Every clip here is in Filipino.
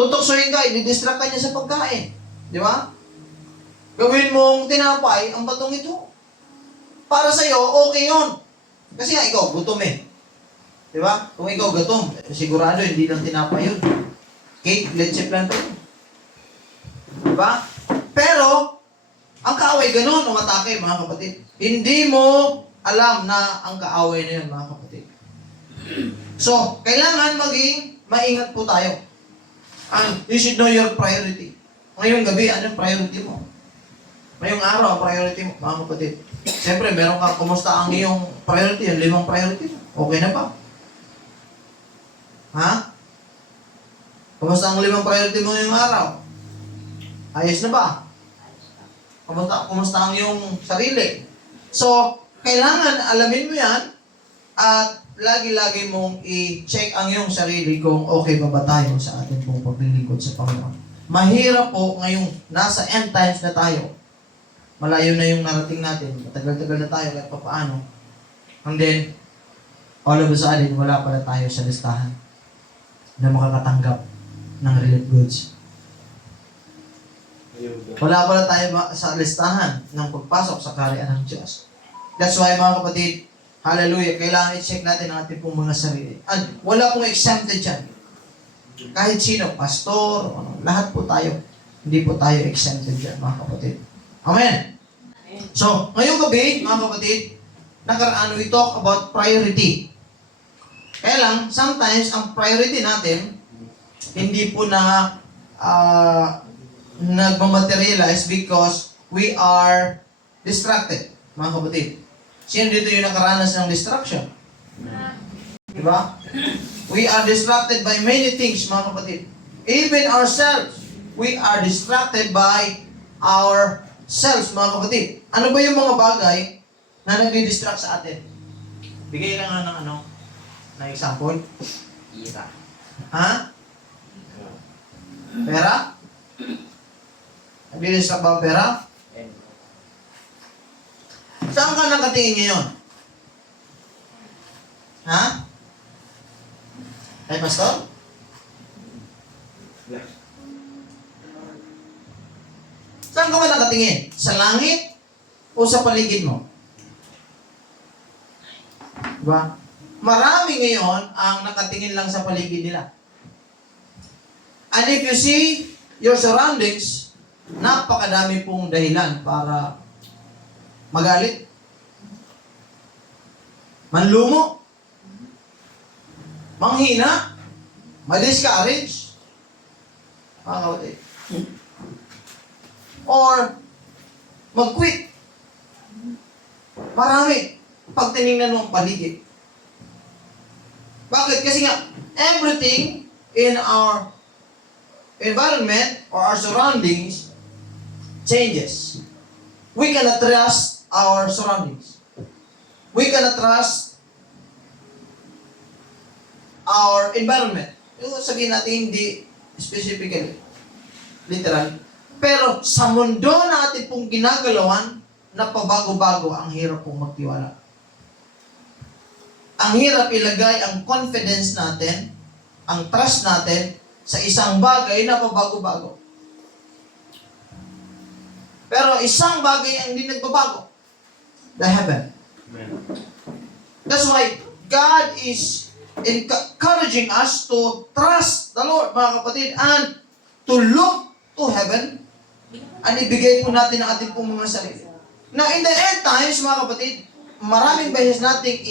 Tutuksohin ka, i-distract ka niya sa pagkain. Di ba? Gawin mong tinapay ang batong ito. Para sa'yo, okay yun. Kasi nga, ikaw, gutom eh. Di ba? Kung ikaw gutom, sigurado, hindi lang tinapay yun. Cake, leche plan pa yun. Di ba? Pero, ang kaaway ganun, umatake, mga kapatid. Hindi mo alam na ang kaaway na yun, mga kapatid. So, kailangan maging maingat po tayo. And you should know your priority. Ngayong gabi, anong priority mo? Ngayong araw, priority mo, mga kapatid. Siyempre, meron ka, kumusta ang iyong priority, yung 5 priority mo? Okay na ba? Ha? Kumusta ang 5 priority mo ngayong araw? Ayos na ba? Kumusta ang iyong sarili? So, kailangan alamin mo yan at lagi-lagi mong i-check ang iyong sarili kung okay ba tayo sa ating pong paglilingkod sa Panginoon. Mahirap po ngayong nasa end times na tayo. Malayo na yung narating natin. Matagal-tagal na tayo kahit papaano. And then, all of a sudden, wala pala tayo sa listahan na makakatanggap ng relief goods. Wala pala tayo sa listahan ng pagpasok sa kaharian ng Diyos. That's why, mga kapatid, hallelujah, kailangan i-check natin ang ating pong mga sarili. At wala pong exempted dyan. Kahit sino, pastor, lahat po tayo. Hindi po tayo exempted dyan, mga kapatid. Amen? So, ngayong gabi, mga kapatid, nakaraan we talk about priority. Kaya lang, sometimes, ang priority natin, hindi po na nagmamaterialize because we are distracted, mga kapatid. Sino dito yung nakaranas ng distraction? Diba? We are distracted by many things, mga kapatid. Even ourselves, we are distracted by ourselves, mga kapatid. Ano ba yung mga bagay na nag-distract sa atin? Bigay lang ng na example. Ira. Ha? Pera? Nag-distract ba ang pera? Saan ka nakatingin ngayon? Ha? Ay, pastor? Saan ka ba nakatingin? Sa langit? O sa paligid mo? Diba? Marami ngayon ang nakatingin lang sa paligid nila. And if you see your surroundings, napakadami pong dahilan para magalit, manlumo, manghina, ma-discourage, or mag-quit. Marami. Pag tinignan mo ang paligid. Bakit? Kasi nga, everything in our environment or our surroundings changes. We cannot trust our surroundings. We cannot trust our environment. Yung sabihin natin hindi specifically, literal. Pero sa mundo na atin pong ginagalawan, na pabago-bago, ang hirap pong magtiwala. Ang hirap ilagay ang confidence natin, ang trust natin, sa isang bagay na pabago-bago. Pero isang bagay ang hindi nagbabago. The heaven. Amen. That's why God is encouraging us to trust the Lord, mga kapatid, and to look to heaven, and ibigay po natin ang ating pong mga sarili. Now, in the end times, mga kapatid, maraming beses nating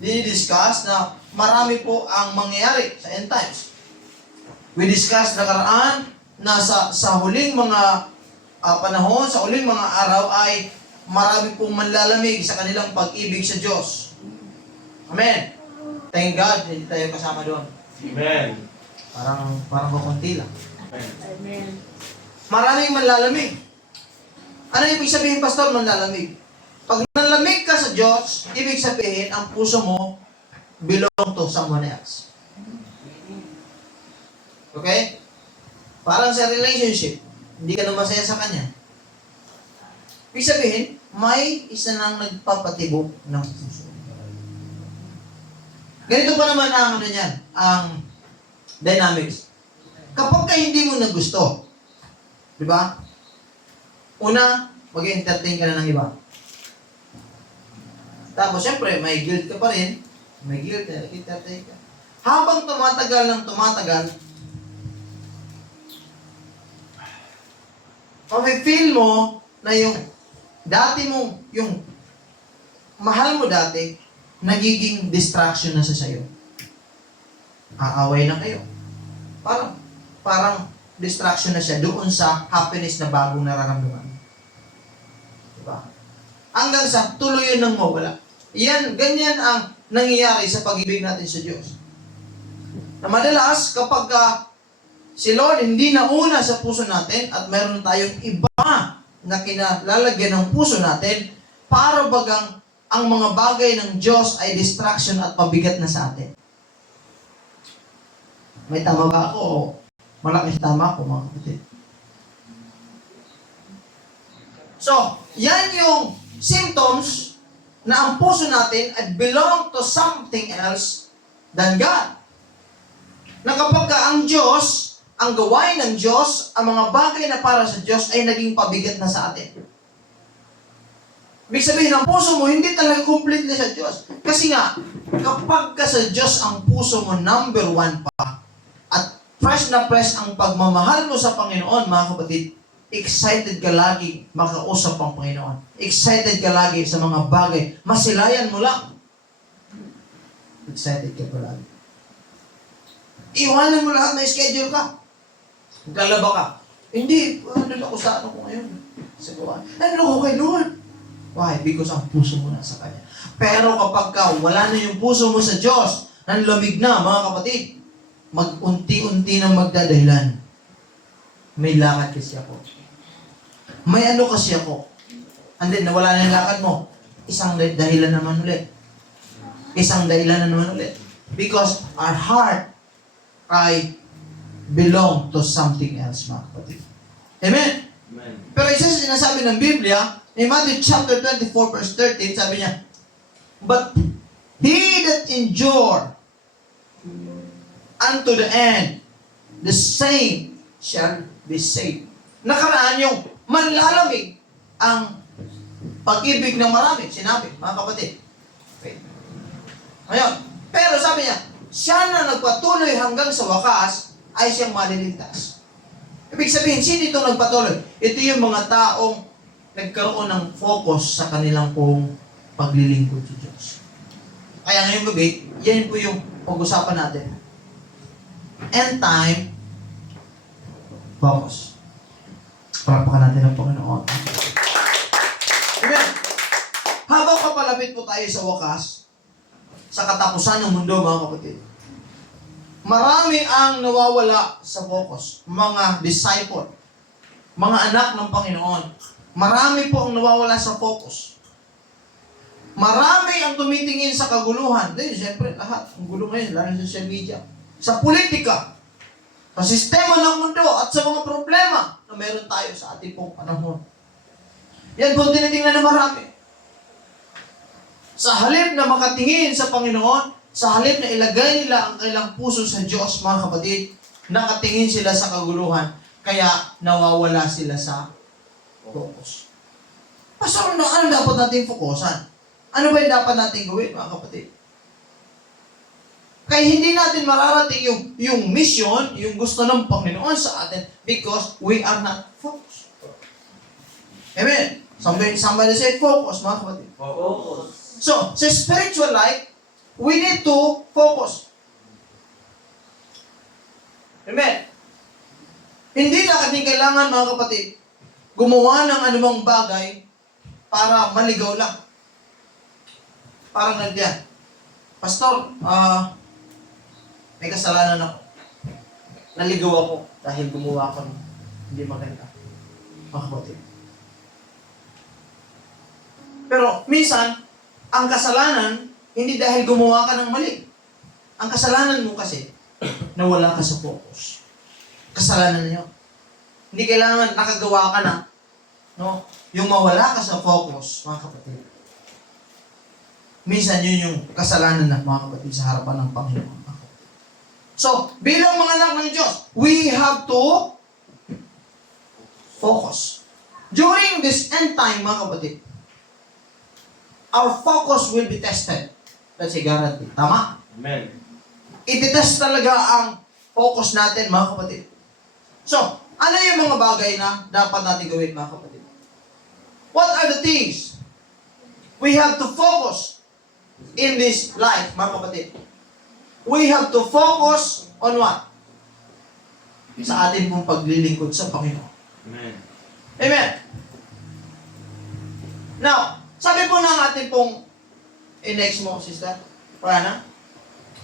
i-discuss na marami po ang mangyayari sa end times. We discussed nakaraan na sa huling mga panahon, sa huling mga araw ay marami pong manlalamig sa kanilang pag-ibig sa Diyos. Amen. Thank God, hindi tayo kasama doon. Amen. Parang kukunti lang. Amen. Maraming manlalamig. Ano ibig sabihin, pastor, manlalamig? Pag nanlamig ka sa Diyos, ibig sabihin, ang puso mo belong to someone else. Okay? Parang sa relationship, hindi ka na masaya sa kanya. Ibig sabihin, may isa nang nagpapatibok ng puso. Ganito pa naman ang ang dynamics. Kapag ka hindi mo na gusto, di ba? Una, mag-entertain ka na ng iba. Tapos, syempre, may guilt ka pa rin. May guilt, entertain ka. Habang tumatagal ng tumatagal, feel mo na yung dati mong, yung mahal mo dati, nagiging distraction na sa sayo. Aaway na kayo. Parang distraction na siya doon sa happiness na bagong nararamdaman. Diba? Hanggang sa tuloy yun nang mawala. Ganyan ang nangyayari sa pag-ibig natin sa Diyos. Na madalas, kapag si Lord hindi nauna sa puso natin at mayroon tayong iba na kinalalagyan ng puso natin, para bagang ang mga bagay ng Diyos ay distraction at pabigat na sa atin. May tama ba ako o malaking tama ako, mga kapatid? So, yan yung symptoms na ang puso natin ay belong to something else than God. Na kapag ang Diyos, ang gawain ng Diyos, ang mga bagay na para sa Diyos ay naging pabigat na sa atin. Ibig sabihin, ang puso mo hindi talaga completely sa Diyos. Kasi nga, kapag ka sa Diyos ang puso mo number one pa, at fresh na fresh ang pagmamahal mo sa Panginoon, mga kapatid, excited ka lagi makausap ang Panginoon. Excited ka lagi sa mga bagay. Masilayan mo lang. Excited ka palagi. Iwanan mo lahat, may schedule ka. Galaba ka. Hindi, doon ako sa ko ngayon. Sa gawa. Ano ko kay Lord? Why? Because ang puso mo na sa Kanya. Pero kapag ka wala na yung puso mo sa Diyos, nanlamig na, mga kapatid, mag-unti-unti nang magdadahilan. May lakad kasi ako. May ano kasi ako. And then, nawala na yung lakad mo. Isang dahilan naman ulit. Isang dahilan na naman ulit. Because our heart ay belong to something else, mga kapatid. Amen? Amen. Pero isa sa sinasabi ng Biblia, in Matthew chapter 24, verse 13, sabi niya, but he that endure unto the end, the same shall be saved. Nakaraan yung manlalamig ang pag-ibig ng marami. Sinabi, mga kapatid. Okay. Ngayon, pero sabi niya, siya na nagpatuloy hanggang sa wakas ay siyang maliligtas. Ibig sabihin, sino itong nagpatuloy? Ito yung mga taong nagkaroon ng focus sa kanilang pong paglilingkod sa Diyos. Kaya ngayong gabi, yan po yung pag-usapan natin. End time, focus. Palapakan natin ang Panginoon. Amen. Habang papalapit po tayo sa wakas, sa katapusan ng mundo, mga kapatid, marami ang nawawala sa focus. Mga disciple, mga anak ng Panginoon. Marami po ang nawawala sa focus. Marami ang tumitingin sa kaguluhan. Dahil siyempre, lahat. Ang gulo ngayon, lalo sa social media. Sa politika, sa sistema ng mundo, at sa mga problema na meron tayo sa ating pong panahon. Yan po tinitingnan na marami. Sa halip na makatingin sa Panginoon, sa halip na ilagay nila ang kailang puso sa Diyos, mga kapatid, nakatingin sila sa kaguluhan, kaya nawawala sila sa focus. Pastor, ano dapat natin fokusan? Ano ba yung dapat natin gawin, mga kapatid? Kaya hindi natin mararating yung mission, yung gusto ng Panginoon sa atin because we are not focused. Amen? Somebody say focus, mga kapatid. Focus. So, sa spiritual life, we need to focus. Amen? Hindi natin kailangan, mga kapatid, gumawa ng anumang bagay para maligaw lang. Parang nandiyan. Pastor, may kasalanan ako. Naligaw ako dahil gumawa ako ng hindi maganda. Mga kapatid. Pero minsan, ang kasalanan, hindi dahil gumawa ka ng mali. Ang kasalanan mo kasi, nawala ka sa focus. Kasalanan niyo. Hindi kailangan nakagawa ka na. No? Yung mawala ka sa focus, mga kapatid. Minsan yun yung kasalanan na, mga kapatid, sa harapan ng Panginoon. So, bilang mga anak ng Diyos, we have to focus. During this end time, mga kapatid, our focus will be tested. That's a guarantee. Tama? Amen. Ititest talaga ang focus natin, mga kapatid. So, ano yung mga bagay na dapat natin gawin, mga kapatid? What are the things we have to focus in this life, mga kapatid? We have to focus on what? Sa atin pong paglilingkod sa Panginoon. Amen. Amen. Now, sabi po ng ating pong next mo, sister, Rana,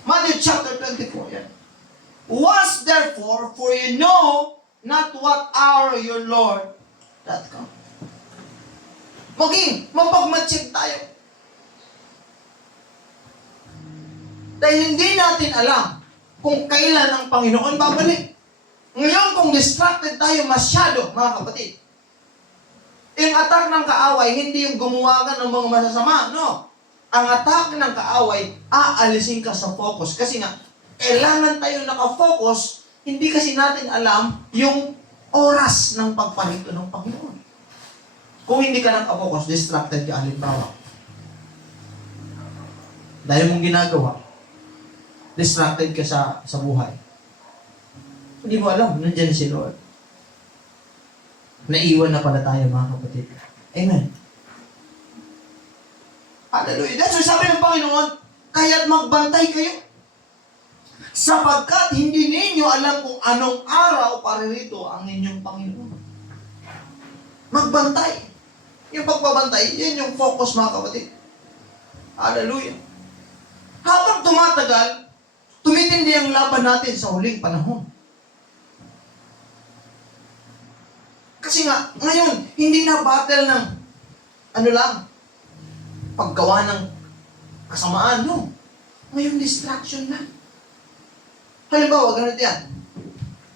Matthew chapter 24, yan. Watch therefore, for you know not what hour your Lord that come. Mapagmatsig tayo. Dahil hindi natin alam kung kailan ang Panginoon babalik. Ngayon, kung distracted tayo masyado, mga kapatid, yung attack ng kaaway, hindi yung gumawa ka ng mga masasama, no. Ang attack ng kaaway, aalisin ka sa focus. Kasi nga, kailangan tayo nakafocus, hindi kasi natin alam yung oras ng pagpalito ng Panginoon. Kung hindi ka nakafocus, distracted ka, halimbawa. Dahil mong ginagawa, distracted ka sa buhay. Hindi mo alam, nandiyan si Lord. Naiwan na pala tayo, mga kapatid. Amen. Hallelujah. That's why sabi ng Panginoon, kaya't magbantay kayo. Sapagkat hindi ninyo alam kung anong araw paririto ang inyong Panginoon. Magbantay. Yung pagbabantay, yan yung focus, mga kapatid. Hallelujah. Habang tumatagal, tumitindi ang laban natin sa huling panahon. Kasi nga, ngayon, hindi na battle ng paggawa ng kasamaan, no. Ngayon, distraction na. Halimbawa, ganito yan.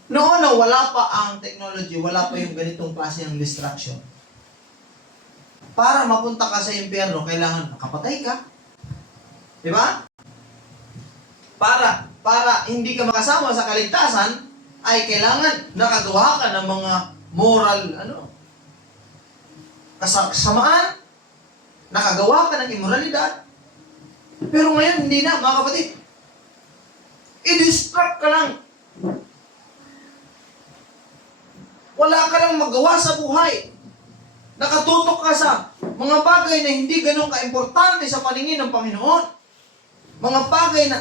Noon na wala pa ang technology, wala pa yung ganitong klase ng distraction. Para mapunta ka sa impyerno, kailangan makapatay ka. Di ba? Para hindi ka makasama sa kaligtasan, ay kailangan nakagawa ka ng mga moral, kasamaan, nakagawa ka ng immoralidad. Pero ngayon, hindi na, mga kapatid. I-distract ka lang. Wala ka lang magawa sa buhay. Nakatutok ka sa mga bagay na hindi ganun ka-importante sa paningin ng Panginoon. Mga bagay na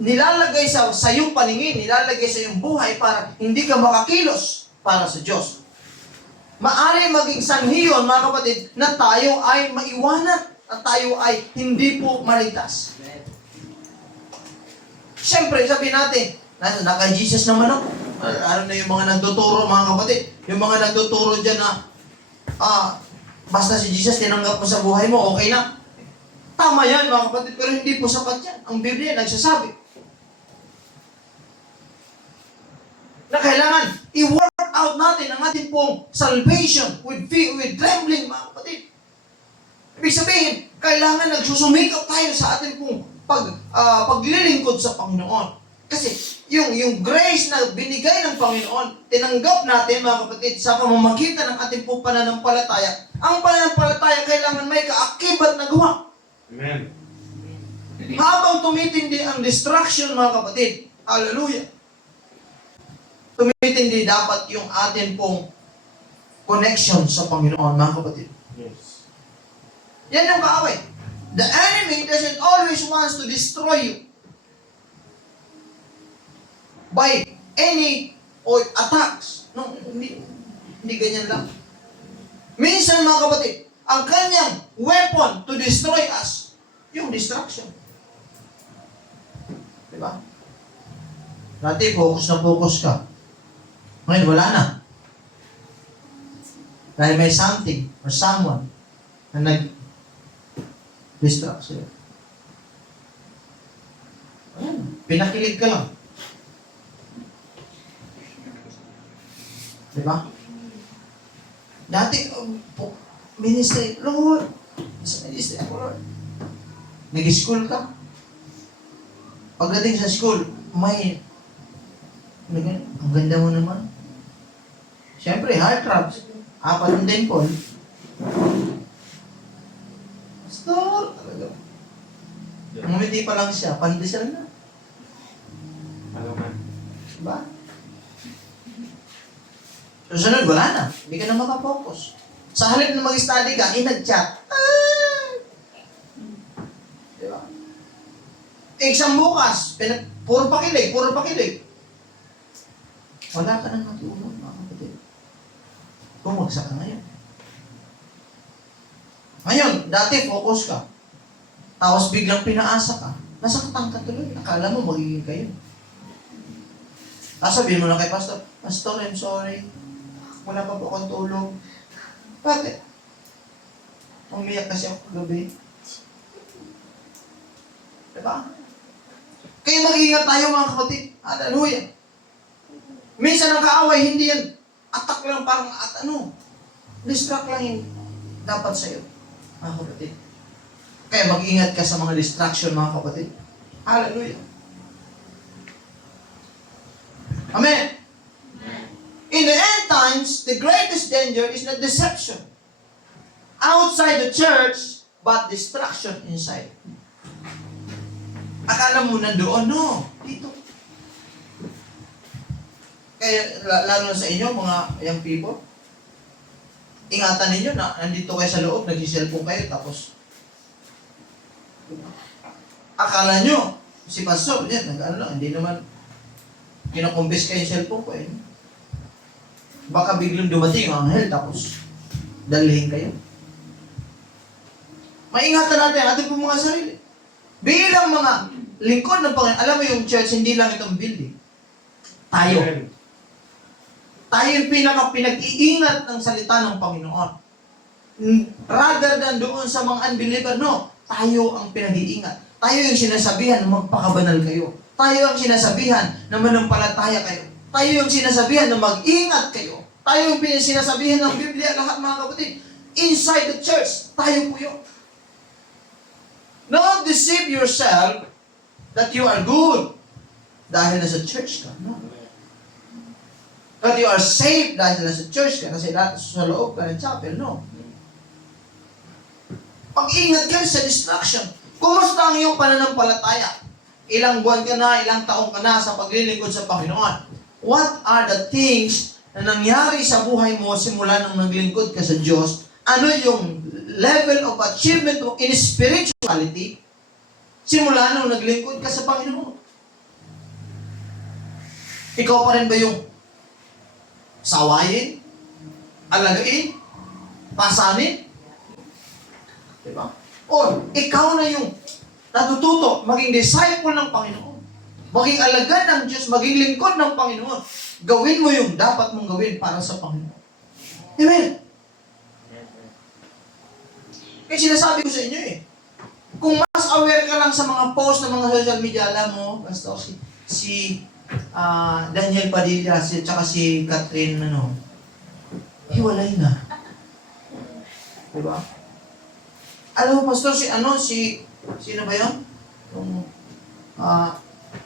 nilalagay sa iyong paningin, nilalagay sa iyong buhay para hindi ka makakilos para sa Diyos. Maari maging sanhi yun, mga kapatid, na tayo ay maiwanan, at tayo ay hindi po maligtas. Siyempre, sabihin natin, naka-Jesus naman ako. Ano na yung mga nagtuturo, mga kapatid? Yung mga nagtuturo dyan na, basta si Jesus tinanggap mo sa buhay mo, okay na. Tama yan, mga kapatid, pero hindi po sapat yan. Ang Biblia nagsasabi na kailangan i-work out natin ang ating pong salvation with fear, with trembling, mga kapatid. Ibig sabihin, kailangan nagsusumikap tayo sa ating pong paglilingkod sa Panginoon. Kasi yung grace na binigay ng Panginoon, tinanggap natin, mga kapatid, sa pamamagitan ng ating pong pananampalataya. Ang pananampalataya kailangan may kaakibat na gawa. Amen. Habang tumitindi ang distraction, mga kapatid, hallelujah, tumitindi dapat yung atin pong connection sa Panginoon, mga kapatid. Yes. Yan yung kaaway. The enemy doesn't always wants to destroy you by any or attacks. No, hindi ganyan lang. Minsan, mga kapatid, ang kanyang weapon to destroy us, yung distraction. Diba? Dati, focus na focus ka. Ngayon, wala na. Dahil may something or someone na nag-distract sa'yo. Ayan, pinakilig ka lang. Diba? Dati, ministry, Lord, sa ministry ako, Lord. Nag-school ka. Pagdating sa school, may, ang ganda mo naman. Siyempre, heartthrobs. 4 na dimple. Pastor, talaga. Ngumiti pa lang siya, pandesal na. Diba? Susunod, wala na. Hindi ka na makapokus. Sa halip na mag-study ka, nag-chat. Diba? Exam bukas, puro pakilig. Wala ka nang natulog, mga kapatid. Bumagsak ka ngayon. Ngayon, dati focus ka. Tapos biglang pinaasa ka. Nasaktan ka tuloy. Akala mo magiging kayo. Tapos sabihin mo na kay Pastor, Pastor, I'm sorry. Wala pa po akong tulog. Bakit? Umiyak kasi ako kagabi. Diba? Kaya mag-iingat tayo mga kapatid. Hallelujah. Minsan ang kaaway, hindi yan attack lang parang distract lang yung dapat sa'yo. Mga kapatid. Kaya mag-ingat ka sa mga distraction mga kapatid. Hallelujah. Amen. In the end times, the greatest danger is not deception outside the church, but destruction inside. Akala mo nandoon, no. Dito. Kaya, lalo na sa inyo, mga young people, ingatan ninyo na nandito kayo sa loob, nag-cellphone kayo, tapos akala nyo, si Pastor, hindi naman kinakumbis kayo yung cellphone ko eh. Baka biglang dumating ang anghel, tapos dalhin kayo. Maingatan natin ang ating mga sarili. Bilang mga lingkod ng Panginoon, alam mo yung church, hindi lang itong building. Tayo. Tayo yung pinag-iingat ng salita ng Panginoon. Rather than doon sa mga unbeliever, no. Tayo ang pinag-iingat. Tayo yung sinasabihan na magpakabanal kayo. Tayo ang sinasabihan na manampalataya kayo. Tayo yung sinasabihan na mag-ingat kayo. Tayo yung sinasabihan ng Biblia, lahat mga kapatid. Inside the church, tayo po yun. Don't deceive yourself that you are good dahil nasa church ka. No. That you are saved dahil nasa church ka kasi sa loob ka ng chapel. No. Pag-ingat kayo sa distraction. Kumusta ang iyong pananampalataya? Ilang buwan ka na, ilang taong ka na sa paglilingkod sa Panginoon. What are the things na nangyari sa buhay mo simula nung naglingkod ka sa Diyos? Ano yung level of achievement mo in spirituality simula nung naglingkod ka sa Panginoon? Ikaw pa rin ba yung sawayin, alagain, pasanin? Diba? O ikaw na yung natututo maging disciple ng Panginoon, maging alagad ng Diyos, maging lingkod ng Panginoon. Gawin mo yung dapat mong gawin para sa Panginoon. Amen? Kaya sinasabi ko sa inyo kung mas aware ka lang sa mga post ng mga social media, alam mo, Pastor, si Daniel Padilla, tsaka si Catherine, hiwalay na. Diba? Alam mo, Pastor, sino ba yun?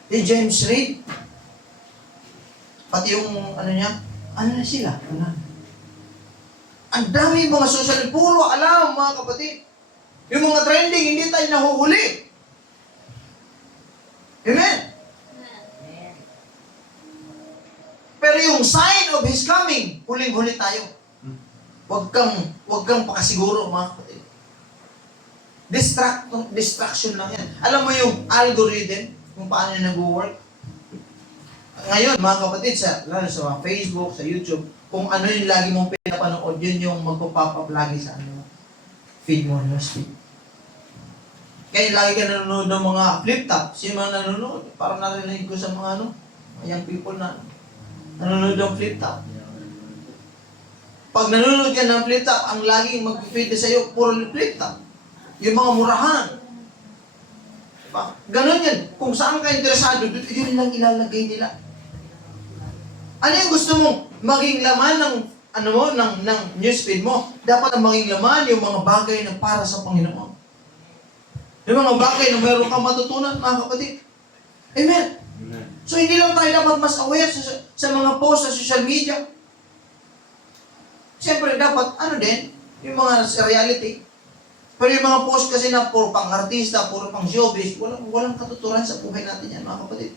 Si James Reid. Pati yung, niya, na sila? Ang dami mga social, puro alam, mga kapatid. Yung mga trending, hindi tayo nahuhuli. Amen? Pero yung sign of His coming, huling-huli tayo. Huwag kang pakasiguro, mga kapatid. Distraction lang yan. Alam mo yung algorithm, kung paano yung nag-work? Ngayon, mga kapatid, lalo sa Facebook, sa YouTube, kung ano yung lagi mong pinapanood, yun yung magpo-pop up lagi sa feed mo, newsfeed. Kaya lagi ka nanonood ng mga flip-top. Sino mga nanonood? Parang narinig ko sa mga young people na nanonood ng flip-top. Pag nanonood ka ng flip-top, ang laging mag-feed sa'yo, puro flip-top. Yung mga murahan. Diba? Ganon yan. Kung saan ka interesado, yun lang ilalagay nila. Ano yung gusto mong maging laman ng newsfeed mo? Dapat ang maging laman yung mga bagay na para sa Panginoon. Yung mga bagay na mayroon kang matutunan, mga kapatid. Amen. Amen. So, hindi lang tayo dapat mas aware sa mga post sa social media. Siyempre, dapat, yung mga sa reality. Pero yung mga post kasi na puro pang artista, puro pang showbiz, walang katuturan sa buhay natin yan, mga kapatid.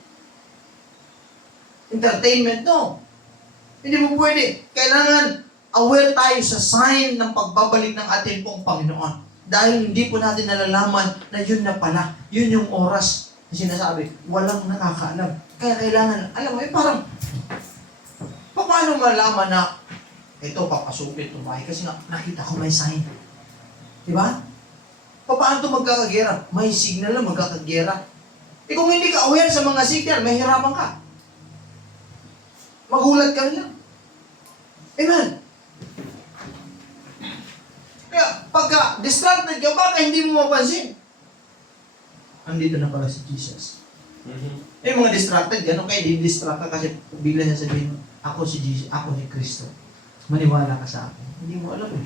Entertainment, no. Hindi mo pwede. Kailangan aware tayo sa sign ng pagbabalik ng ating pong Panginoon. Dahil hindi po natin nalalaman na yun na pala. Yun yung oras na sinasabi. Walang nakakaalam. Kaya kailangan, alam mo, parang, paano malaman na ito, papasukin itong bahay? Kasi nga, nakita ko may sign. Diba? Paano ito magkakagera? May signal na magkakagera. Kung hindi ka aware sa mga signal, mahirapan ka. Magulat ka lang. Amen. Kaya, pagka distracted ka, baka hindi mo mapansin. Andito na pala si Jesus. Yung mga distracted, gano'n kaya di-distract ka kasi bigla niya sabihin, ako si Jesus, ako si Kristo. Maniwala ka sa akin. Hindi mo alam eh.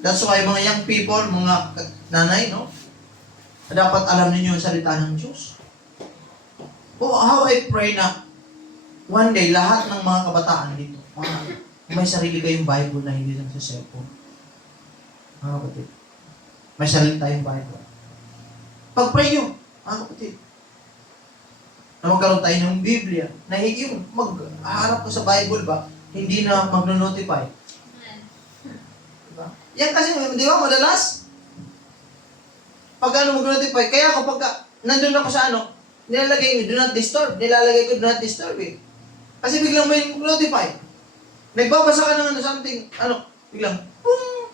That's why mga young people, mga nanay, no? Dapat alam ninyo yung salita ng Diyos. How I pray na one day, lahat ng mga kabataan dito, may sarili kayong Bible na hindi lang sa cellphone. Mga kapatid. May sarili tayong Bible. Pag-pray nyo, mga kapatid, na magkaroon tayo ng Biblia, na yung mag-harap ko sa Bible ba, hindi na magno-notify. Diba? Yan kasi, di ba, madalas, pag mag-notify, kaya kapag nandun ako sa nilalagay ko, do not disturb, nilalagay ko, do not disturb eh. Kasi biglang may notify. Nagbabasa ka ng something, biglang, boom!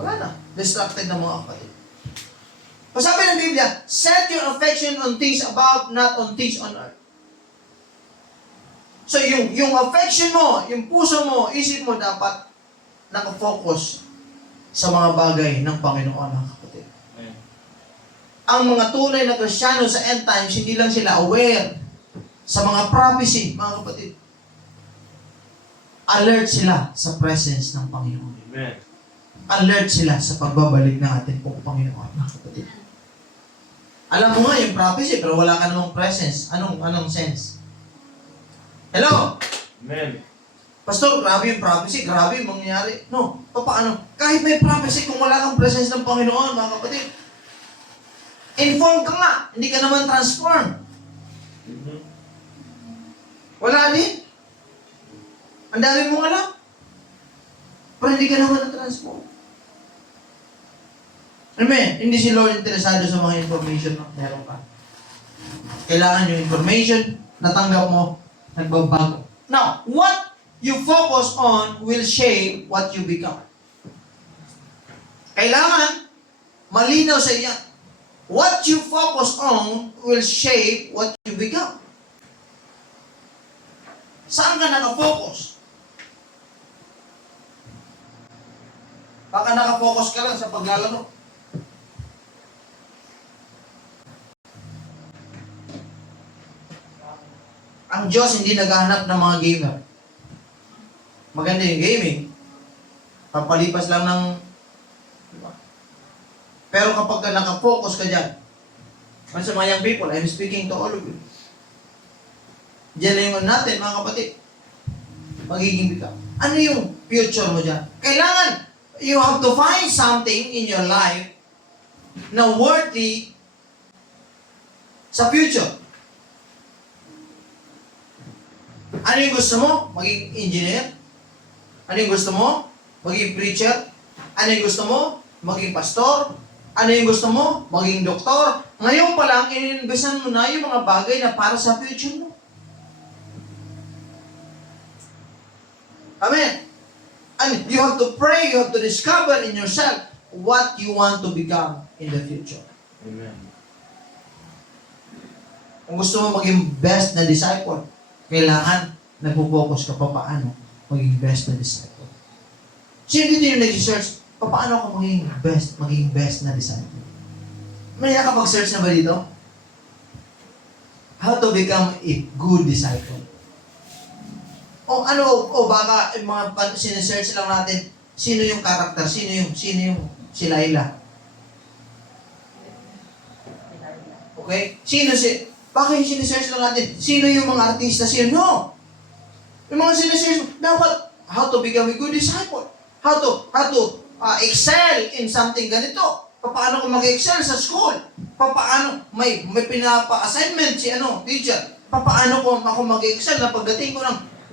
Wala na. Distracted na mga kapatid. Sabi ng Biblia, set your affection on things above, not on things on earth. So, yung affection mo, yung puso mo, isip mo dapat nakafocus sa mga bagay ng Panginoon, mga kapatid. Amen. Ang mga tunay na Kristiyano sa end times, hindi lang sila aware sa mga prophecy, mga kapatid. Alert sila sa presence ng Panginoon. Amen. Alert sila sa pagbabalik ng ating pong Panginoon, mga kapatid. Alam mo nga yung prophecy, pero wala ka namang presence. Anong sense? Hello? Amen. Pastor, grabe yung prophecy, grabe yung mangyayari. No, paano? Kahit may prophecy, kung wala kang presence ng Panginoon, mga kapatid, inform ka nga, hindi ka naman transform. Wala din. Ang dami mong alam. Pero hindi ka naman na-transform. Amen. Hindi si Lord interesado sa mga information na meron ka. Kailangan yung information, natanggap mo, nagbabago. Now, what you focus on will shape what you become. Kailangan, malinaw sa iyo. What you focus on will shape what you become. Saan ka nakafocus? Baka nakafocus ka lang sa paglalaro. Ang Diyos hindi naghahanap ng mga gamer. Maganda yung gaming. Papalipas lang ng... Diba? Pero kapag ka nakafocus ka dyan, sa mga young people, I'm speaking to all of you. Diyan na yung natin, mga kapatid. Magiging bitaw. Ano yung future mo dyan? Kailangan, you have to find something in your life na worthy sa future. Ano yung gusto mo? Maging engineer? Ano yung gusto mo? Maging preacher? Ano yung gusto mo? Maging pastor? Ano yung gusto mo? Maging doktor? Ngayon pa lang, ininvesan mo na yung mga bagay na para sa future mo. Amen. And you have to pray, you have to discover in yourself what you want to become in the future. Amen. Kung gusto mo maging best na disciple, kailangan nagpo-focus ka pa paano maging best na disciple. Sino dito yung nag-search? Paano ako maging best na disciple? May nakapag-search na ba dito? How to become a good disciple. Baka yung mga sinesearch lang natin, sino yung karakter, sino yung si Laila. Okay? Bakit sinisearch lang natin? Sino yung mga artista? Sino? Yung mga sinisearch, dapat how to become a good disciple. How to excel in something ganito. Paano ko mag-excel sa school? Paano may pinapa-assignment si teacher? Paano ko ako mag-excel na pagdating ko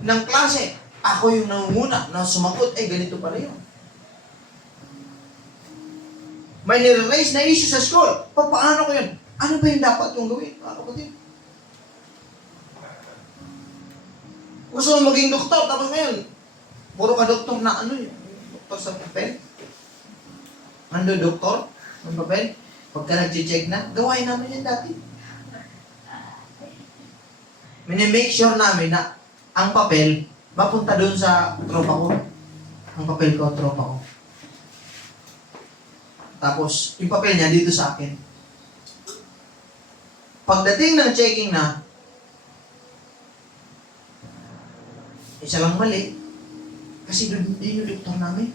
ng klase? Ako yung nangunguna na sumagot, ganito pala yun. May nire-raise na issue sa school. Paano ko yun? Ano ba yung dapat kong gawin, mga kapatid? Gusto mo maging doktor, tapos ngayon, puro ka doktor na doktor sa papel? Doktor? Ang papel? Pagka nag-check na, gawain namin yan dati. Mini-make sure namin na ang papel, mapunta doon sa tropa ko. Ang papel ko, tropa ko. Tapos, yung papel niya dito sa akin. Pagdating ng checking na, isa lang mali. Kasi doon yung doktor namin.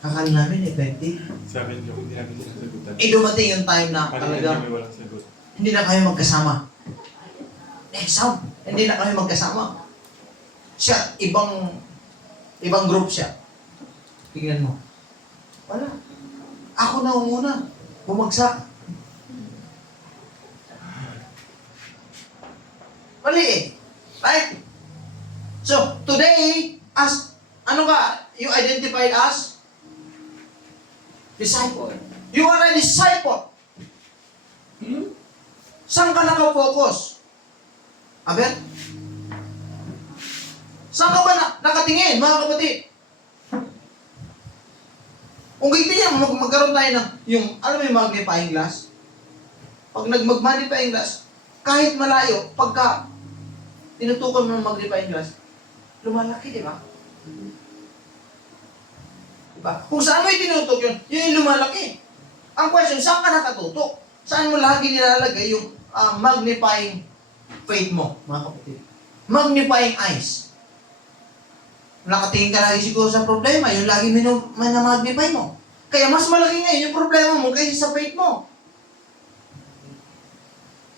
Akala namin effective. Sa akin yung hindi namin sinasagutan. Dumating yung time na talaga Kami walang sagot. hindi na kayo magkasama. Exam, hindi na kayo magkasama. Siya, ibang group siya. Tingnan mo. Wala. Ako na umuna. Bumagsak. Mali eh. Right? So, today, as, you identified as disciple. You are a disciple. Saan ka nakafocus? Abet? Saan ka ba nakatingin, mga kapatid? Kung ganyan, magkaroon tayo ng yung magnifying glass. Pag nag-magnifying glass, kahit malayo, pagka tinutukan mo ng magnifying glass, lumalaki, di ba? Diba? Kung saan mo tinutok yun yung lumalaki. Ang question, saan ka nakatutok? Saan mo lagi nilalagay yung magnifying faith mo, mga kapatid? Magnifying eyes. Nakatingin ka lagi siguro sa problema, yung lagi magnify mo. Kaya mas malaki ngayon yung problema mo kaysa sa faith mo.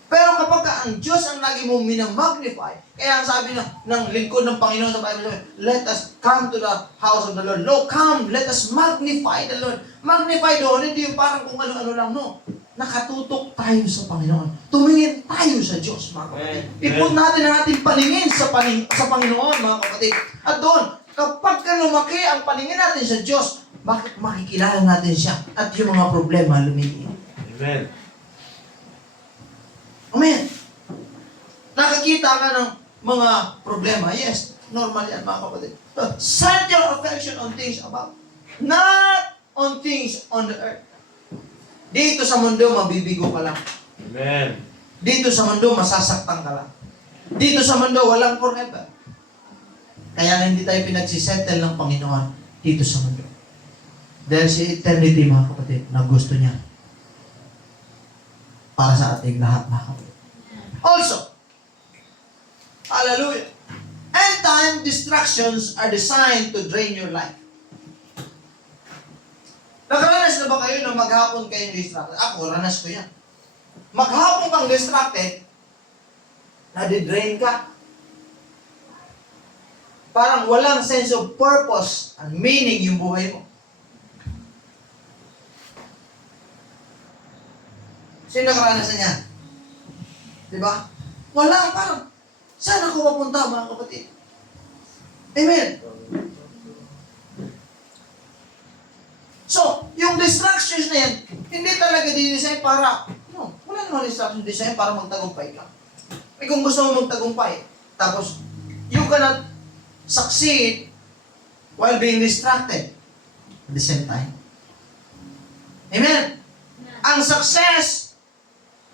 Pero kapag ang Diyos ang lagi mo minamagnify, kaya ang sabi ng lingkod ng Panginoon sa Bible, let us come to the house of the Lord. No, come, let us magnify the Lord. Magnify doon, hindi yung parang kung ano-ano lang, no. Nakatutok tayo sa Panginoon. Tumingin tayo sa Diyos, mga kapatid. Ipon natin ang ating paningin sa Panginoon, mga kapatid. At doon, kapag lumaki ang paningin natin sa Diyos, bakit makikilala natin siya at yung mga problema lumiit. Amen. Amen. Nakakita ka ng mga problema. Yes, normal yan, mga kapatid. But set your affection on things above, not on things on the earth. Dito sa mundo, mabibigo ka lang. Amen. Dito sa mundo, masasaktan ka lang. Dito sa mundo, walang forever. Kaya hindi tayo pinagsisettle ng Panginoon dito sa mundo. Dahil si eternity, mga kapatid, na gusto niya para sa ating lahat, mga kapatid. Also, hallelujah, end-time distractions are designed to drain your life. Nakaranas na ba kayo na maghapon kayong distracted? Ako, ranas ko yan. Maghapon kang distracted, nadidrain ka. Parang walang sense of purpose and meaning yung buhay mo. Sino nakaranasan niya? Diba? Wala, parang, saan ako mapunta, mga kapatid? Amen. So, yung distractions na yan, hindi talaga dinesign para, wala naman distraction design para magtagumpay ka. Eh kung gusto mo magtagumpay, tapos, you cannot succeed while being distracted at the same time. Amen. Ang success,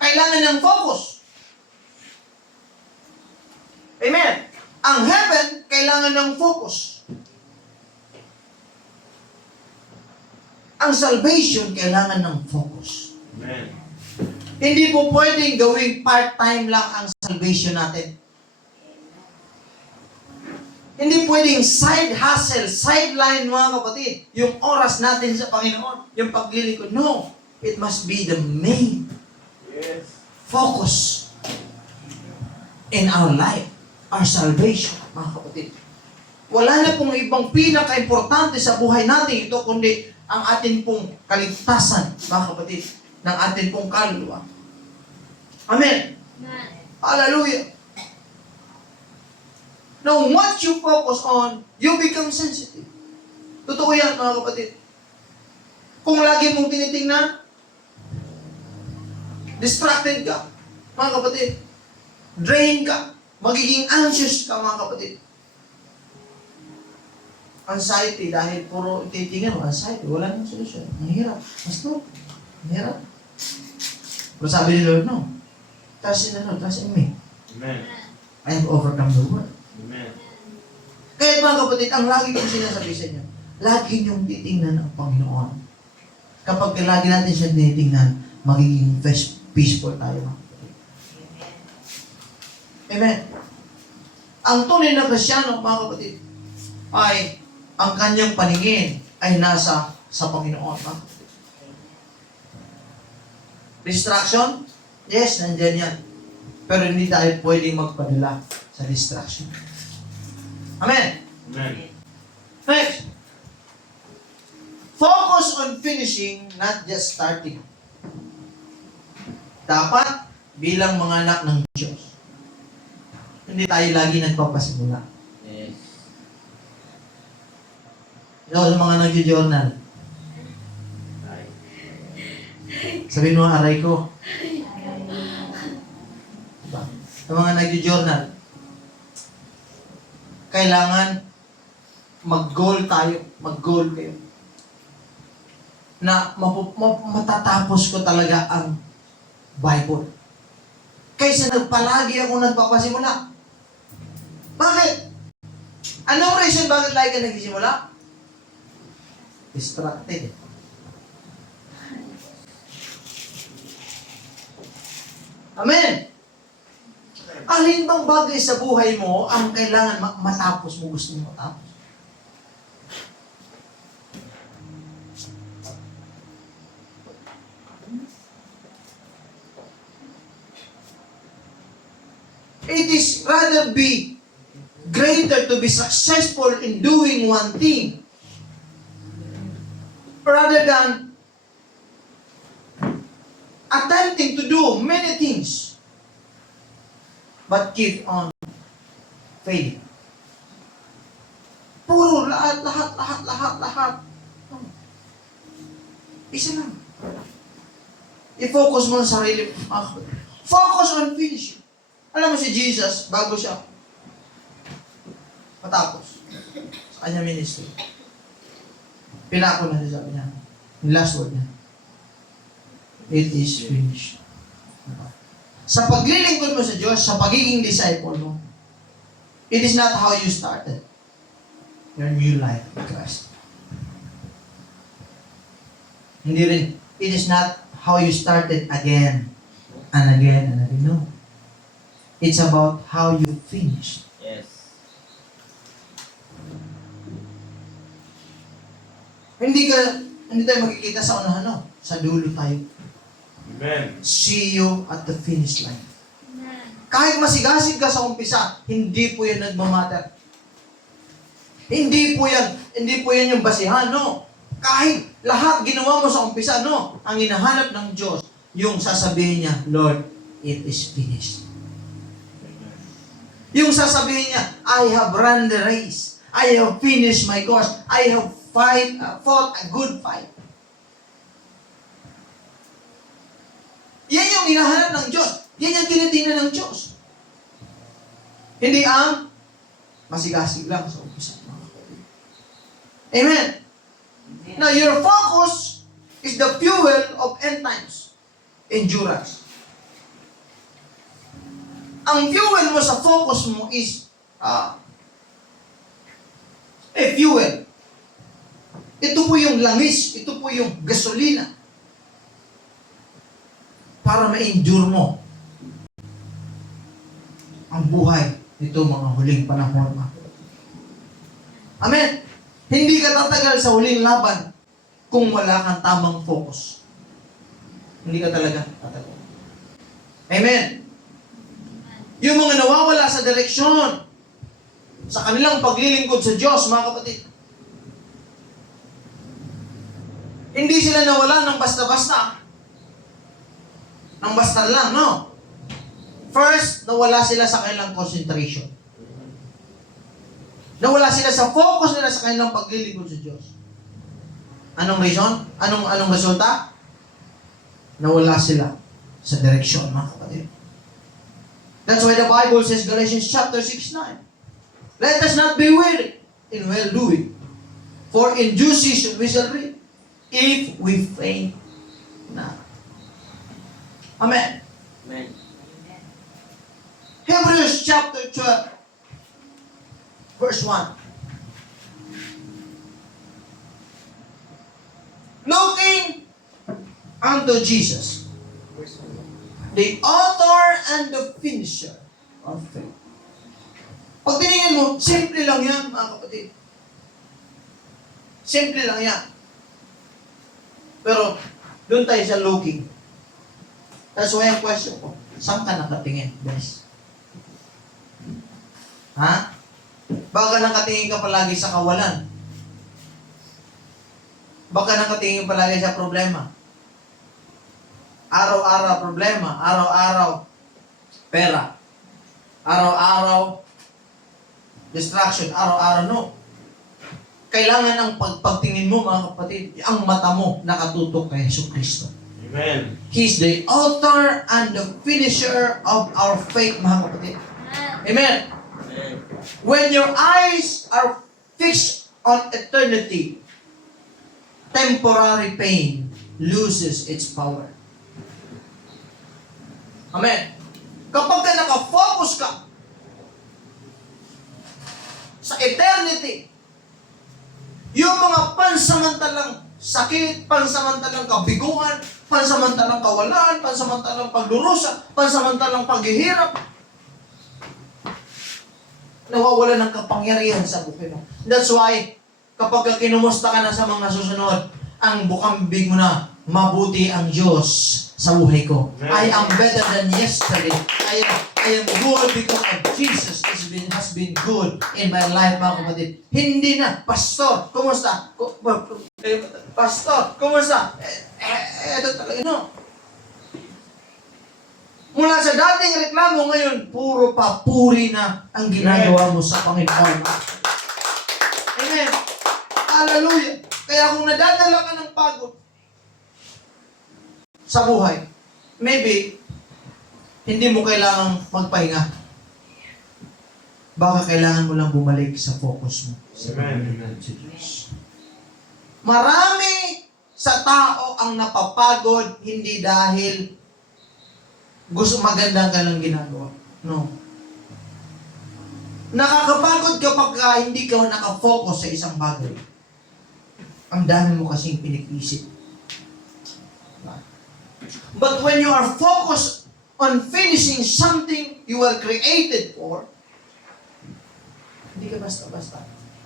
kailangan ng focus. Amen. Ang heaven, kailangan ng focus. Ang salvation, kailangan ng focus. Amen. Hindi po pwedeng gawing part-time lang ang salvation natin. Hindi pwedeng side hustle, sideline, mga kapatid, yung oras natin sa Panginoon, yung paglilingkod. No, it must be the main Yes. focus in our life, our salvation, mga kapatid. Wala na pong ibang pinaka-importante sa buhay natin ito, kundi ang atin pong kaligtasan, mga kapatid, ng atin pong kaluluwa. Amen. Hallelujah. Now, what you focus on, you become sensitive. Totoo yan, mga kapatid. Kung lagi mong tinitingnan, distracted ka, mga kapatid. Drain ka. Magiging anxious ka, mga kapatid. Anxiety, dahil puro titingnan mo, anxiety, wala nang solusyon. Ang hirap. Pastor, ang hirap. Pero sabi ni Lord, no. Trust in the Lord, trust in me. Amen. I have overcome the world. Amen. Kaya mga kapatid, ang lagi kong sinasabi sa inyo, lagi niyong titingnan ang Panginoon. Kapag lagi natin siya tinitingnan, magiging peaceful tayo, mga kapatid. Amen. Ang tunay na Kristyano, mga kapatid, ay ang kanyang paningin ay nasa sa Panginoon, mga kapatid. Distraction? Yes, nandyan yan. Pero hindi tayo pwedeng magpadala sa distraction. Amen. Amen. Next. Focus on finishing, not just starting. Dapat, bilang mga anak ng Diyos, hindi tayo lagi nagpapasimula. Yes. Sa mga nag-journal, sabihin mo, aray ko. Diba? Sa mga nag-journal, kailangan mag-goal tayo. Mag-goal kayo. Na matatapos ko talaga ang Bible. Kaysa palagi ako nagpapasimula. Bakit? Anong reason bakit lagi ka nagsisimula? Distracted. Amen. Alin bang bagay sa buhay mo ang kailangan matapos mo, gusto mo matapos? It is rather be greater to be successful in doing one thing rather than attempting to do many things but keep on failing. Puro lahat. Isa lang. I-focus mo sa sarili mo. Focus on finishing. Alam mo si Jesus, bago siya matapos sa kanyang ministry, pinako na siya, sabi niya, yung last word niya, it is finished. Sa paglilingkod mo sa Diyos, sa pagiging disciple mo, it is not how you started your new life with Christ. Hindi rin, it is not how you started again and again and again. No. It's about how you finished. Yes. Hindi tayo makikita sa unahan, no? Sa dulo tayo. Amen. See you at the finish line. Kahit masigasig ka sa umpisa, hindi po yan nagmamatter. Hindi po yan yung basihan, no? Kahit lahat ginawa mo sa umpisa, no? Ang hinahanap ng Diyos, yung sasabihin niya, Lord, it is finished. Yung sasabihin niya, I have run the race. I have finished my course. I have fought a good fight. Yan yung hinahanap ng Diyos. Yan yung tinitingnan ng Diyos. Hindi ang masigasig lang sa umpisa. Amen. Now, your focus is the fuel of end times. Endurance. Ang fuel mo sa focus mo is fuel. Ito po yung langis, ito po yung gasolina para ma-endure mo ang buhay nito mga huling panahon. Amen. Hindi ka tatagal sa huling laban kung wala kang tamang focus. Hindi ka talaga tatagal. Amen. Yung mga nawawala sa direksyon, sa kanilang paglilingkod sa Diyos, mga kapatid. Hindi sila nawala ng basta-basta. Ng basta lang, no? First, nawala sila sa kanilang concentration. Nawala sila sa focus nila sa kanilang paglilingkod sa Diyos. Anong reason? Anong resulta? Nawala sila sa direksyon, mga kapatid. That's why the Bible says, Galatians chapter 6:9. Let us not be weary in well-doing, for in due season we shall reap, if we faint not. Amen. Amen. Hebrews chapter 12, verse 1. Looking unto Jesus, the author and the finisher of faith. Pag tinignan mo, simple lang yan, mga kapatid. Simple lang yan. Pero, doon tayo sa looking. That's why ang question ko, saan ka nakatingin, guys? Ha? Baka nakatingin ka palagi sa kawalan. Baka nakatingin palagi sa problema. Araw-araw problema, araw-araw pera, araw-araw distraction, araw-araw no. Kailangan ang pagtingin mo, mga kapatid, ang mata mo nakatutok kay Jesucristo. Amen. He's the author and the finisher of our faith, mga kapatid. Amen. Amen. When your eyes are fixed on eternity, temporary pain loses its power. Amen. Kapag ka nakafocus ka sa eternity, yung mga pansamantalang sakit, pansamantalang kabiguan, pansamantalang kawalan, pansamantalang pagdurusa, pansamantalang paghihirap, nawawala ng kapangyarihan sa buhay mo. That's why, kapag kinumusta ka na sa mga susunod, ang bukang bibig mo na, mabuti ang Diyos sa buhay ko. I am better than yesterday. I am good because of Jesus has been good in my life, mga kapatid. Hindi na, Pastor, kumusta? Pastor, kumusta? Ito talaga, no? Mula sa dating reklamo ngayon, puro papuri na ang ginagawa mo sa Panginoon. Amen. Hallelujah. Kaya kung nadadala ka ng pagod sa buhay, maybe, hindi mo kailangang magpahinga. Baka kailangan mo lang bumalik sa focus mo. Amen. Sa Diyos. Marami sa tao ang napapagod hindi dahil gusto magandang ka lang ginagawa. No. Nakakapagod kapag hindi ka nakafocus sa isang bagay. Ang dami mo kasing pinag-isip. But when you are focused on finishing something you were created for, hindi ka basta-basta.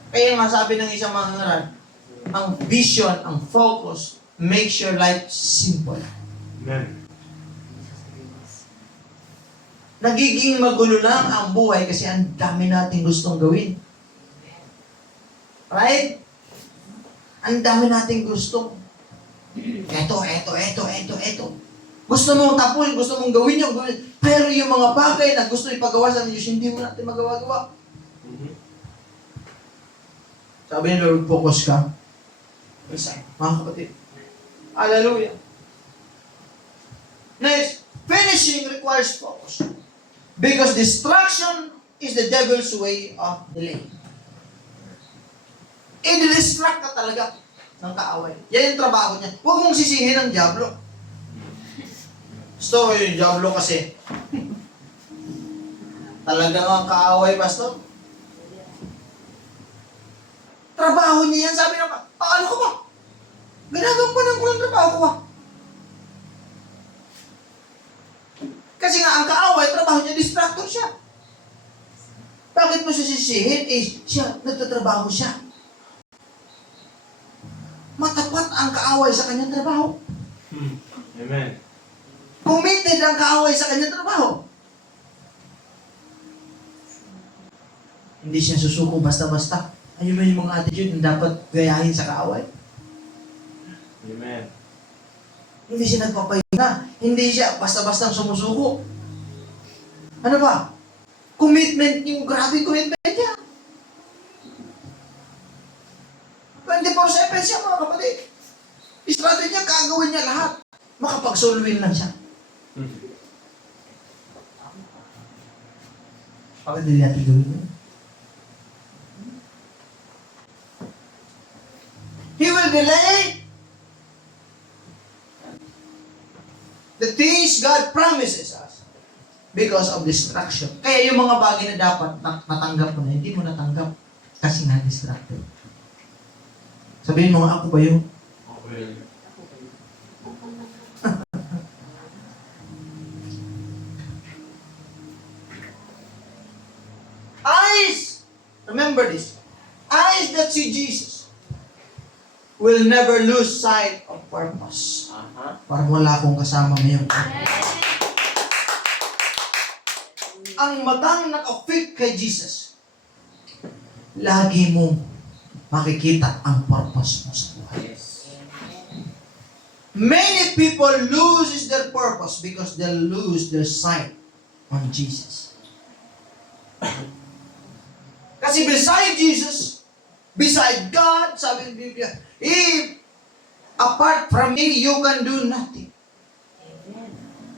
Kaya nga sabi ng isang mga ngaral, ang vision, ang focus, makes your life simple. Amen. Nagiging magulo lang ang buhay kasi ang dami nating gustong gawin. Right? Ang dami nating gusto. Eto. Gusto mong tapuin, gusto mong gawin yung gawin. Pero yung mga bagay na gusto ipagawa sa Diyos, hindi mo natin magawa-gawa. Sabi ni Lord, focus ka. Isa, mga kapatid. Hallelujah. Next, finishing requires focus. Because distraction is the devil's way of delay. I-distract ka talaga ng kaaway. Yan yung trabaho niya. Huwag mong sisihin ang diablo. Gusto yung diablo kasi. Talagang ang kaaway, Pastor. Trabaho niya yan. Sabi naman, ano ko ba? Ginagawa ko ng trabaho ko ba? Kasi nga, ang kaaway, trabaho niya, distractor siya. Bakit mo siya sisihin? Siya, nagtatrabaho siya. Matapat ang kaaway sa kanyang trabaho. Amen. Committed ang kaaway sa kanyang trabaho. Hindi siya susuko basta-basta. Ayun ba yung mga attitude na dapat gayahin sa kaaway? Amen. Hindi siya nagpapahinga. Hindi siya basta-basta sumusuko. Ano ba? Commitment, yung grabe commitment niya. 24/7 siya, mga kapatid. Strategy niya, gagawin niya lahat. Makapag-solwin lang siya. Bakit hindi natin gawin yun? He will delay the things God promises us because of distraction. Kaya yung mga bagay na dapat natanggap mo na, hindi mo natanggap kasi na-distracted. Sabihin mo nga, ako ba yun? Okay. Eyes, remember this, eyes that see Jesus will never lose sight of purpose. Parang wala akong kasama ngayon. Ang matang naka-fit kay Jesus, lagi mong makikita ang purpose mo sa buhay. Many people lose their purpose because they lose their sight on Jesus. Kasi beside Jesus, beside God, sabi ng Biblia, if apart from me, you can do nothing.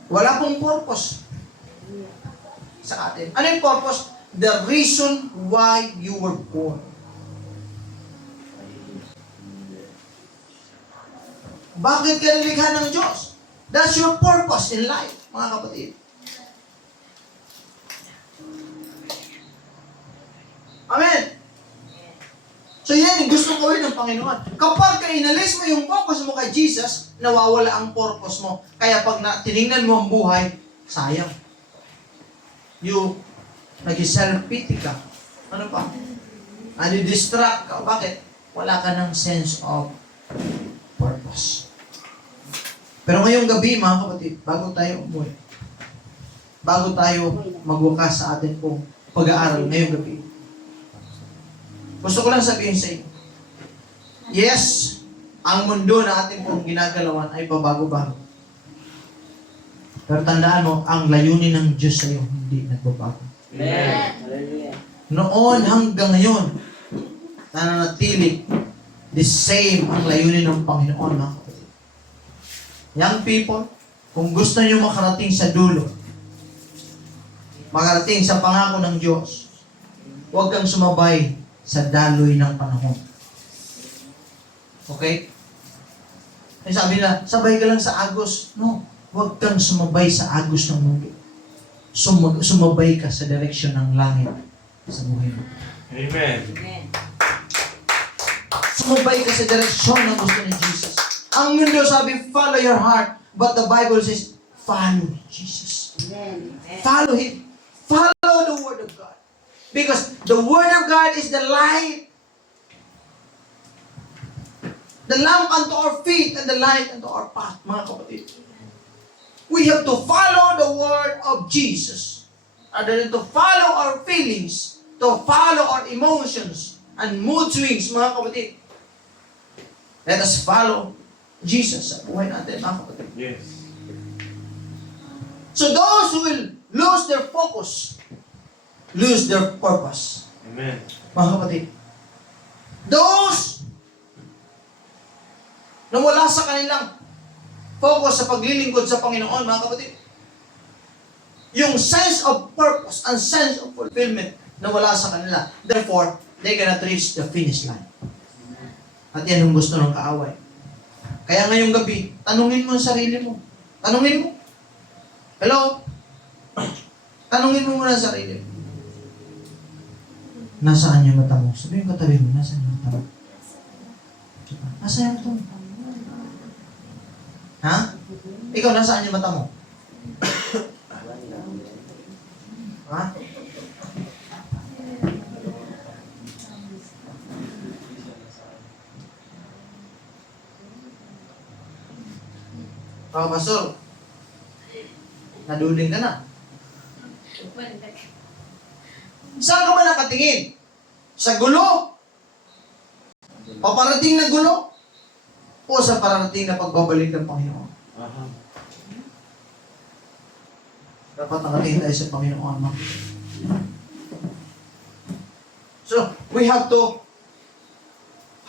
Wala pong purpose sa atin. Ano yung purpose? The reason why you were born. Bakit ka nilikha ng Diyos? That's your purpose in life, mga kapatid. Amen. So yan yung gusto gawin ng Panginoon. Kapag inalis mo yung focus mo kay Jesus, nawawala ang purpose mo. Kaya pag tinignan mo ang buhay, sayang. You, nag-self-pity ka. Ano pa? Nadi-distract ka. Bakit? Wala ka ng sense of purpose. Pero ngayong gabi, mga kapatid, bago tayo umuwi, bago tayo magwakas sa atin pong pag-aaral ngayong gabi, gusto ko lang sabihin sa inyo, yes, ang mundo na ating pong ginagalawan ay pabago-bago. Pero tandaan mo, ang layunin ng Diyos sa iyo hindi nagbabago. Amen. Noon hanggang ngayon, nananatili, the same ang layunin ng Panginoon. Mga kapatid. Young people, kung gusto niyo makarating sa dulo, makarating sa pangako ng Diyos, huwag kang sumabay sa daloy ng panahon. Okay? Ay sabi nila, sabay ka lang sa agos. No, huwag kang sumabay sa agos ng mundo. Sumabay ka sa direksyon ng langit sa buhay mo. Amen. Sumabay ka sa direksyon ng gusto ni Jesus. Ang mundo sabi, follow your heart. But the Bible says, follow Jesus. Follow Him. Follow the Word of God. Because the Word of God is the light. The lamp unto our feet and the light unto our path, mga kapatid. We have to follow the Word of Jesus. Rather than to follow our feelings, to follow our emotions and mood swings, mga kapatid. Let us follow Jesus sa buhay natin, mga kapatid. Yes. So those who will lose their focus, lose their purpose. Amen. Mga kapatid. Those na wala sa kanilang focus sa paglilingkod sa Panginoon, mga kapatid. Yung sense of purpose and sense of fulfillment na wala sa kanila. Therefore, they cannot reach the finish line. At yan ang gusto ng kaaway. Kaya ngayong gabi, tanungin mo ang sarili mo. Tanungin mo. Hello? Tanungin mo muna ang sarili mo. Nasaan yung mata mo? Sabihin ko katabi mo, nasaan yung mata mo? Nasaan yung mata mo? Ha? Ikaw, nasaan yung mata mo? Ha? Pastor, naduling ka na. Saan ka ba nakatingin? Sa gulo? Paparating na gulo? O sa parating na pagbabalik ng Panginoon? Aha. Dapat nakatingin tayo sa Panginoon. No? So, we have to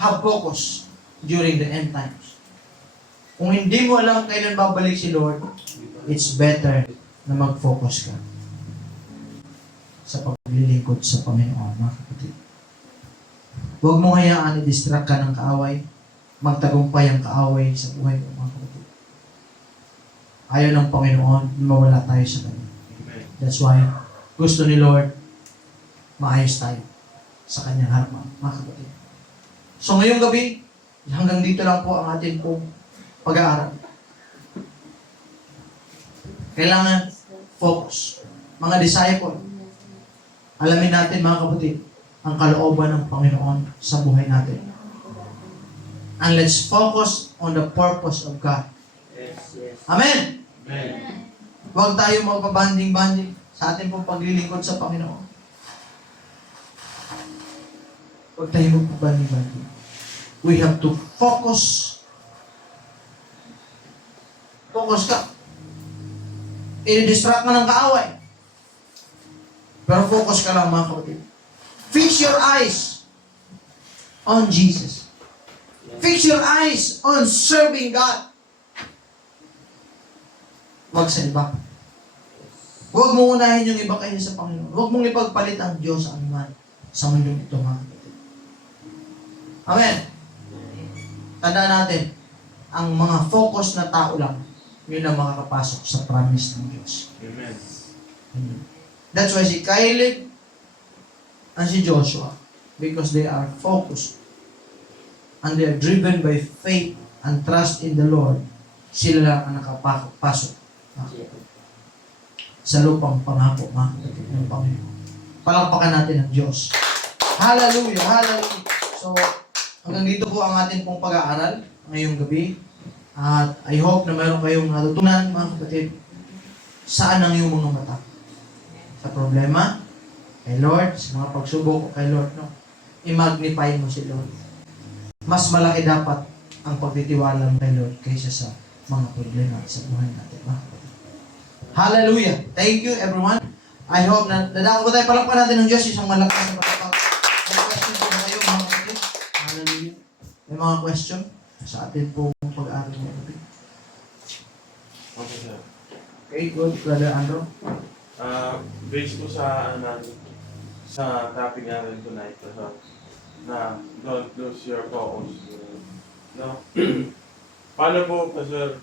have focus during the end times. Kung hindi mo alam kailan babalik si Lord, it's better na mag-focus ka sa paglilingkod sa Panginoon, mga kapatid. Huwag mong hayaan i-distract ka ng kaaway, magtagumpay ang kaaway sa buhay mo, mga kapatid. Ayaw ng Panginoon, mawala tayo sa Kanya. That's why, gusto ni Lord, maayos tayo sa Kanyang harapan, mga kapatid. So ngayong gabi, hanggang dito lang po ang ating pong pag-aaral. Kailangan focus. Mga disciple, alamin natin mga kapatid, ang kalooban ng Panginoon sa buhay natin. And let's focus on the purpose of God. Yes, yes. Amen! Amen. Huwag tayo magpabanding-banding sa ating pong paglilingkod sa Panginoon. Huwag tayo magpabanding-banding. We have to focus. Focus ka. I-distract mo ng kaaway. Pero focus ka lang, mga kapatid. Fix your eyes on Jesus. Fix your eyes on serving God. Huwag sa iba. Huwag mo unahin yung iba kaysa sa Panginoon. Huwag mong ipagpalit ang Diyos sa anuman sa mundong ito, mga kapatid. Amen. Tandaan natin, ang mga focus na tao lang, yun ang makakapasok sa promise ng Diyos. Amen. Amen. That's why si Caleb and si Joshua, because they are focused and they are driven by faith and trust in the Lord, sila lang ang nakapasok sa lupang pangako, mga kapatid ng Panginoon. Palakpakan natin ang Diyos. Hallelujah! Hallelujah! So, hanggang dito po ang ating pong pag-aaral ngayong gabi. At I hope na mayroon kayong natutunan, mga kapatid, saan ang iyong mga mata? Sa problema, kay Lord, sa mga pagsubok kay Lord, no? I-magnify mo si Lord. Mas malaki dapat ang pagtitiwala mo kay Lord kaysa sa mga problema sa buhay natin, mga kapatid. Hallelujah! Thank you, everyone. I hope na nadako tayo. Palakpan natin ng Diyos isang malakas na palakpak. May question po ba kayo, mga kapatid? Hallelujah. May mga question sa atin pong pag-aaral ng gabi. Okay, sir. Okay, good. Brother Andrew. Based po sa, sa topic natin tonight, na don't lose your focus. No? Paano po, sir,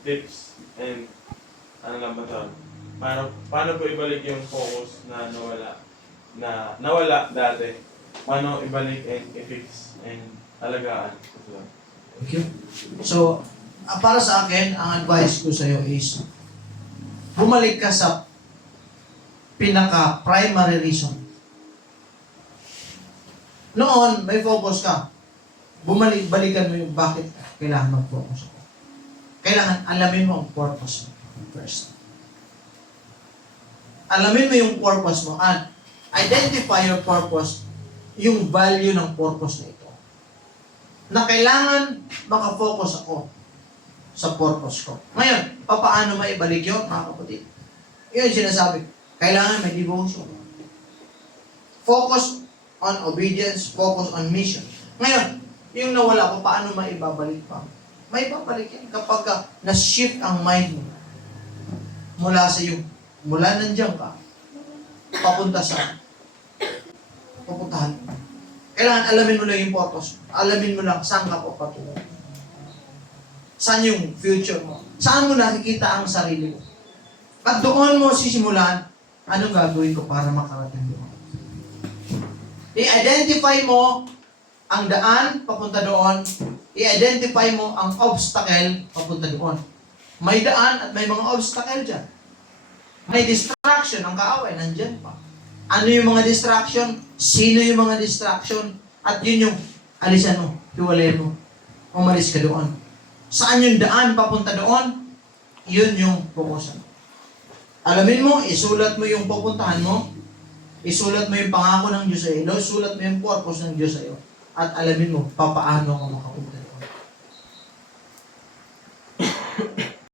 tips and lang ba ito? Paano po ibalik yung focus na nawala dati? Paano ibalik and i-fix and alagaan? Thank you. So, para sa akin, ang advice ko sa iyo is bumalik ka sa pinaka-primary reason. Noon, may focus ka. Balikan mo yung bakit kailangan mag-focus ako. Kailangan alamin mo ang purpose mo first. Alamin mo yung purpose mo and identify your purpose, yung value ng purpose na ito. Na kailangan makafocus ako sa purpose ko. Ngayon, paano maibalik yun, mga kapatid? Yun yung sinasabi. Kailangan may devotion. Focus on obedience, focus on mission. Ngayon, yung nawala ko, paano maibabalik pa? Maibabalik yan kapag na-shift ang mind mo mula sa iyo, mula nandiyan ka, papunta sa pupuntahan mo. Kailangan alamin mo lang yung purpose. Alamin mo lang saan ka papatungo. Saan yung future mo? Saan mo nakikita ang sarili mo? At doon mo sisimulan, anong gagawin ko para makarating doon? I-identify mo ang daan papunta doon. I-identify mo ang obstacle papunta doon. May daan at may mga obstacle dyan. May distraction, ang kaaway, nandyan pa. Ano yung mga distraction? Sino yung mga distraction? At yun yung alisan mo, hiwalayin mo. Umalis ka doon. Saan yung daan papunta doon? Yun yung fokusan. Alamin mo, isulat mo yung pupuntahan mo, isulat mo yung pangako ng Diyos sa iyo, isulat mo yung purpose ng Diyos sa iyo, at alamin mo, papaano ka makapunta.